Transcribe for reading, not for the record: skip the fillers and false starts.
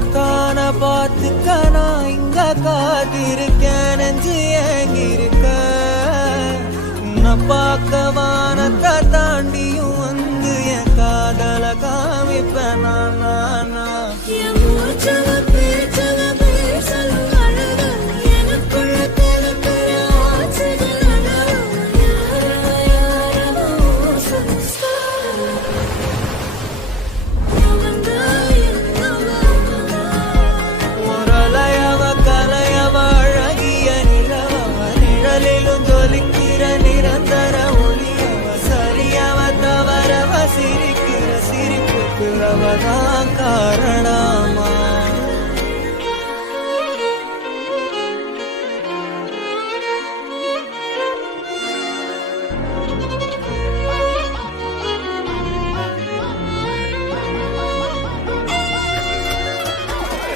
உன்னத்தான பார்த்துக்க நான் இங்க காத்திருக்கேன், நெஞ்சு ஏங்கிருக்க. உன்னை பார்க்க வானத்தை தாண்டியும் வந்து என் காதல காமிப்பேன் நான். நிரந்தர ஒளியவ சரியவ தவறவ சிரிக்கிற சிரிப்புக்கு அவதான் காரணம்.